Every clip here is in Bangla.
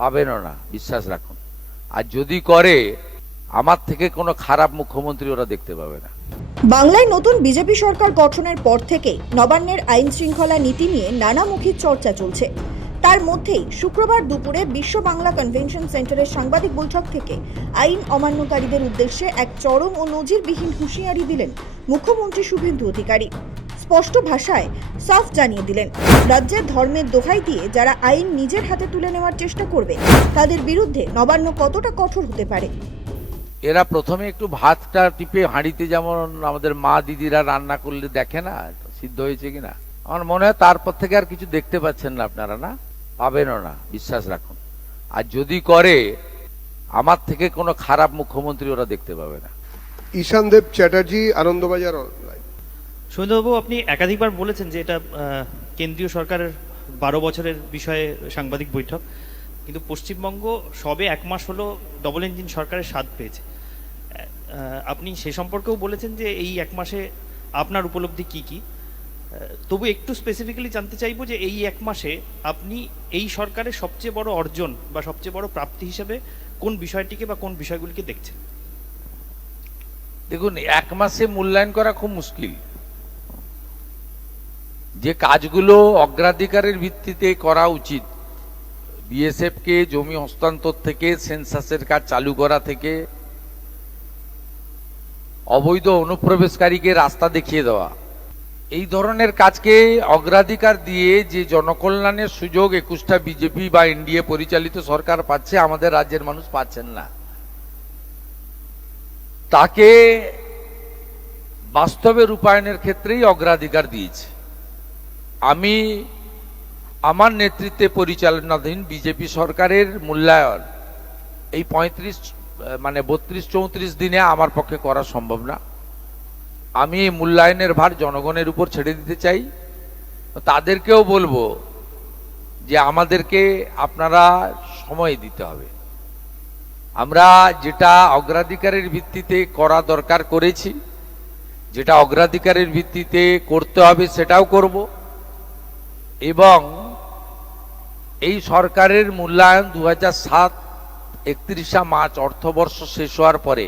পাবেনও না, বিশ্বাস রাখুন। আর যদি করে, আমার থেকে কোনো খারাপ মুখ্যমন্ত্রী ওরা দেখতে পাবে না। বাংলায় নতুন বিজেপি সরকার গঠনের পর থেকেই নবান্নের আইন শৃঙ্খলা নীতি নিয়ে নানামুখী চর্চা চলছে। তার মধ্যেই শুক্রবার দুপুরে বিশ্ব বাংলা কনভেনশন সেন্টারের সাংবাদিক বৈঠক থেকে আইন অমান্যকারীদের উদ্দেশ্যে এক চরম ও নজিরবিহীন হুঁশিয়ারি দিলেন মুখ্যমন্ত্রী শুভেন্দু অধিকারী। স্পষ্ট ভাষায় সাফ জানিয়ে দিলেন, রাজ্যের ধর্মের দোহাই দিয়ে যারা আইন নিজের হাতে তুলে নেওয়ার চেষ্টা করবে তাদের বিরুদ্ধে নবান্ন কতটা কঠোর হতে পারে। এরা প্রথমে একটু ভাতটা টিপে হাঁড়িতে যেমন আমাদের মা দিদিরা রান্না করলে দেখে না সিদ্ধ হয়েছে কিনা, আমার মনে হয় তারপর থেকে আর কিছু দেখতে পাচ্ছেন না আপনারা, না পাবেনও না, বিশ্বাস রাখুন। আর যদি করে, আমার থেকে কোনো খারাপ মুখ্যমন্ত্রী ওরা দেখতে পাবে না। ঈশানদেব চ্যাটার্জি, আনন্দবাজার অনলাইন। সুন্দরবাবু, আপনি একাধিকবার বলেছেন যে এটা কেন্দ্রীয় সরকারের 12 বছরের বিষয়ে সাংবাদিক বৈঠক, কিন্তু পশ্চিমবঙ্গ সবে 1 মাস হলো ডবল ইঞ্জিন সরকারের স্বাদ পেয়েছে। আপনি সে সম্পর্কেও বলেছেন যে এই 1 মাসে আপনার উপলব্ধি কি কি। তবু একটু স্পেসিফিক্যালি জানতে চাইবো যে এই 1 মাসে আপনি এই সরকারের সবচেয়ে বড় অর্জন বা সবচেয়ে বড় প্রাপ্তি হিসেবে কোন বিষয়টিকে বা কোন বিষয়গুলিকে দেখছেন। দেখুন, 1 মাসে মূল্যায়ন করা খুব মুশকিল। যে কাজগুলো অগ্রাধিকারের ভিত্তিতে করা উচিত, বিএসএফ কে জমি হস্তান্তর থেকে সেন্সাসের কাজ চালু করা থেকে অবৈধ অনুপ্রবেশকারীকে রাস্তা দেখিয়ে দেওয়া, এই ধরনের কাজকে অগ্রাধিকার দিয়ে যে জনকল্যাণের সুযোগ 21টা বিজেপি বা এনডিএ পরিচালিত সরকার পাচ্ছে, আমাদের রাজ্যের মানুষ পাচ্ছেন না। তাকে বাস্তবে রূপায়ণের ক্ষেত্রেই অগ্রাধিকার দিয়েছে। আমি আমার নেতৃত্বে পরিচালনাধীন বিজেপি সরকারের মূল্যায়ন এই 32-34 দিনে আমার পক্ষে করা সম্ভব না। আমি এই মূল্যায়নের ভার জনগণের উপর ছেড়ে দিতে চাই। তাদেরকেও বলবো যে আমাদেরকে আপনারা সময় দিতে হবে। আমরা যেটা অগ্রাধিকারের ভিত্তিতে করা দরকার করেছি, যেটা অগ্রাধিকারের ভিত্তিতে করতে হবে সেটাও করব। এবং এই সরকারের মূল্যায়ন 2007 31 মার্চ অর্থবর্ষ শেষ হওয়ার পরে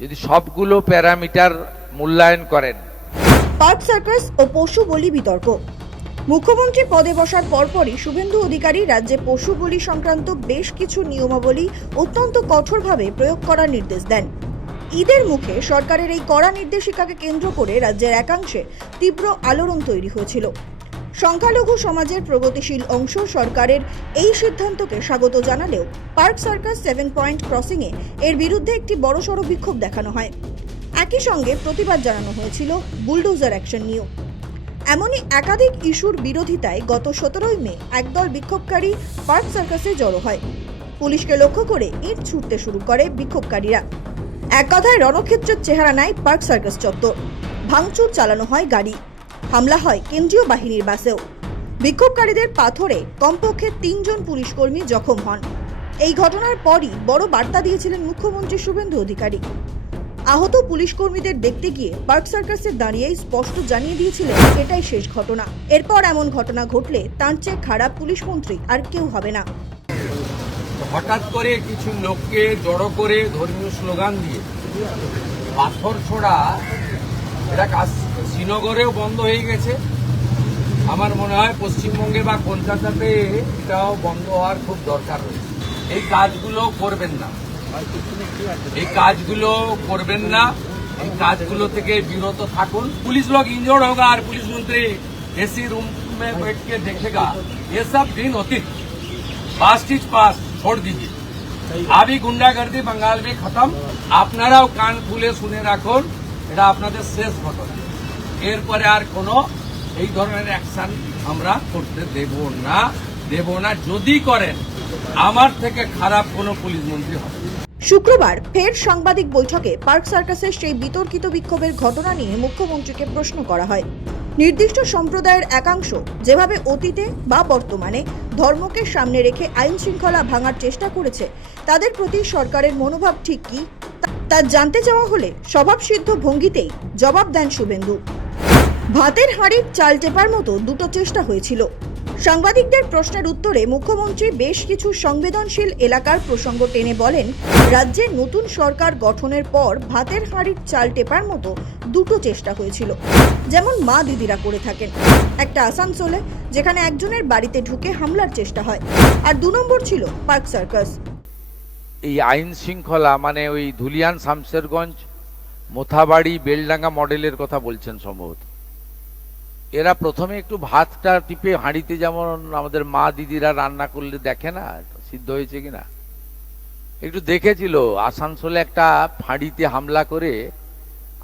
যদি সবগুলো প্যারামিটার মূল্যায়ন করেন। পার্ক সার্কাস ও পশু বলি বিতর্ক। মুখ্যমন্ত্রী পদে বসার পরপরই শুভেন্দু অধিকারী রাজ্যে পশু বলি সংক্রান্ত বেশ কিছু নিয়মাবলী অত্যন্ত কঠোরভাবে প্রয়োগ করার নির্দেশ দেন। ঈদের মুখে সরকারের এই কড়া নির্দেশিকাকে কেন্দ্র করে রাজ্যের একাংশে তীব্র আলোড়ন তৈরি হয়েছিল। সংখ্যালঘু সমাজের প্রগতিশীল অংশ সরকারের এই সিদ্ধান্তকে স্বাগত জানালেও পার্ক সার্কাস 7 পয়েন্ট ক্রসিংয়ে এর বিরুদ্ধে একটি বড়সড় বিক্ষোভ দেখানো হয়। একই সঙ্গে প্রতিবাদ জানানো হয়েছিল বুলডোজার অ্যাকশন নিয়েও। এমনই একাধিক ইস্যুর বিরোধিতায় গত 17 মে একদল বিক্ষোভকারী পার্ক সার্কাসে জড়ো হয়। পুলিশকে লক্ষ্য করে ইট ছুটতে শুরু করে বিক্ষোভকারীরা। এক কথায় রণক্ষেত্রের চেহারা নেয় পার্ক সার্কাস চত্বর। ভাঙচুর চালানো হয় গাড়ি, হামলা হয় কেন্দ্রীয় বাহিনীর বাসেও। বিক্ষোভকারীদের পাথরে কমপক্ষে 3 জন পুলিশকর্মী জখম হন। এই ঘটনার পরই বড় বার্তা দিয়েছিলেন মুখ্যমন্ত্রী শুভেন্দু অধিকারী। আহত পুলিশকর্মীদের দেখতে গিয়ে পার্ক সার্কাসে দাঁড়িয়েই স্পষ্ট জানিয়ে দিয়েছিলেন এটাই শেষ ঘটনা। এরপর এমন ঘটনা ঘটলে তার চেয়ে খারাপ পুলিশ মন্ত্রী আর কেউ হবে না। হঠাৎ করে কিছু লোককে জড়ো করে ধর্মীয় স্লোগান দিয়ে পাথর ছোড়া, এটা কাজ শ্রীনগরেও বন্ধ হয়ে গেছে। আমার মনে হয় পশ্চিমবঙ্গে বা কলকাতাতে এটাও বন্ধ হওয়ার খুব দরকার রয়েছে। এই কাজগুলো করবেন না, এই কাজগুলো করবেন না, এই কাজগুলো থেকে বিরত থাকুন। पुलिस लोग इंजर्ड होगा और पुलिस मंत्री एसी रूम में बैठ के देखेगा, ये सब दिन होती। पास्ट इज पास्ट, छोड़ दीजिए। अभी गुंडागर्दी बंगाल में खत्म। আপনারাও কান খুলে শুনে রাখুন, এটা আপনাদের শেষ ঘটনা। এরপরে আর কোনো এই ধরনের অ্যাকশন আমরা করতে দেব না। যদি করেন, আমার থেকে খারাপ কোনো পুলিশ মন্ত্রী হবে। শুক্রবার ফের সাংবাদিক বৈঠকে পার্ক সার্কাসের সেই বিতর্কিত বিক্ষোভের ঘটনা নিয়ে মুখ্যমন্ত্রীকে প্রশ্ন করা হয়। নির্দিষ্ট সম্প্রদায়ের একাংশ যেভাবে অতীতে বা বর্তমানে ধর্মকে সামনে রেখে আইন শৃঙ্খলা ভাঙার চেষ্টা করেছে, তাদের প্রতি সরকারের মনোভাব ঠিক কি তা জানতে চাওয়া হলে স্বভাবসিদ্ধ ভঙ্গিতেই জবাব দেন শুভেন্দু। ভাতের হাঁড়ির চাল টেপার মতো দুটো চেষ্টা হয়েছিল। সাংবাদিকদের প্রশ্নের উত্তরে মুখ্যমন্ত্রী বেশ কিছু সংবেদনশীল এলাকার প্রসঙ্গ টেনে বলেন, রাজ্যে নতুন সরকার গঠনের পর ভাতের হাঁড়ির চাল টেপার মতো দুটো চেষ্টা হয়েছিল, যেমন মা দিদিরা করে থাকেন। একটা আসানসোলে, যেখানে একজনের বাড়িতে ঢুকে হামলার চেষ্টা হয়, আর 2 নম্বর ছিল পার্ক সার্কাস। এই আইন শৃঙ্খলা মানে ওই ধুলিয়ান, শামশেরগঞ্জ, মোথাবাড়ি, বেলডাঙ্গা মডেলের কথা বলছেন সম্ভবত। এরা প্রথমে একটু ভাতটা টিপে হাঁড়িতে, যেমন আমাদের মা দিদিরা রান্না করলে দেখে না সিদ্ধ হয়েছে কিনা, একটু দেখেছিল। আসানসোলে একটা হাঁড়িতে হামলা করে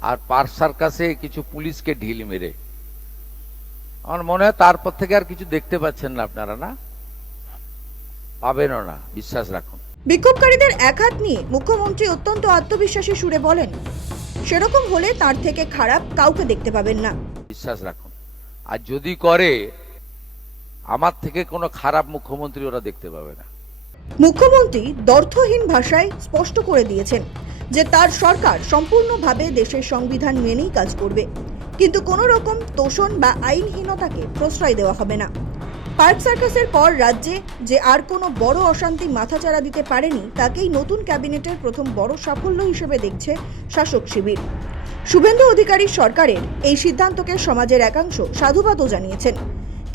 আর পার্ক সার্কাসে কিছু পুলিশকে ঢিল মেরে, আমার মনে হয় তারপর থেকে আর কিছু দেখতে পাচ্ছেন না আপনারা, না পাবেনও না, বিশ্বাস রাখুন। বিক্ষোভকারীদের এক হাত নিয়ে মুখ্যমন্ত্রী অত্যন্ত আত্মবিশ্বাসী সুরে বলেন, সেরকম হলে তার থেকে খারাপ কাউকে দেখতে পাবেন না। বিশ্বাস রাখুন, আর যদি করে আমার থেকে কোনো খারাপ মুখ্যমন্ত্রী ওরা দেখতে পাবে না। মুখ্যমন্ত্রী দ্ব্যর্থহীন ভাষায় স্পষ্ট করে দিয়েছেন যে তার সরকার সম্পূর্ণভাবে দেশের সংবিধান মেনেই কাজ করবে, কিন্তু কোনো রকম তোষণ বা আইনহীনতাকে প্রশ্রয় দেওয়া হবে না। পার্ক সার্কাসের পর রাজ্যে যে আর কোনো বড় অশান্তি মাথাচাড়া দিতে পারেনি, তাকেই নতুন ক্যাবিনেটের প্রথম বড় সাফল্য হিসেবে দেখছে শাসক শিবির। শুভেন্দু অধিকারীর সরকারের এই সিদ্ধান্তকে সমাজের একাংশ সাধুবাদও জানিয়েছেন,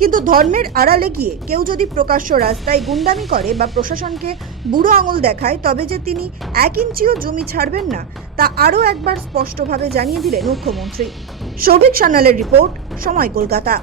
কিন্তু ধর্মের আড়ালে গিয়ে কেউ যদি প্রকাশ্য রাস্তায় গুন্ডামি করে বা প্রশাসনকে বুড়ো আঙুল দেখায়, তবে যে তিনি 1 ইঞ্চিও জমি ছাড়বেন না, তা আরও একবার স্পষ্টভাবে জানিয়ে দিলেন মুখ্যমন্ত্রী। সৌভিক সান্যালের রিপোর্ট, সময় কলকাতা।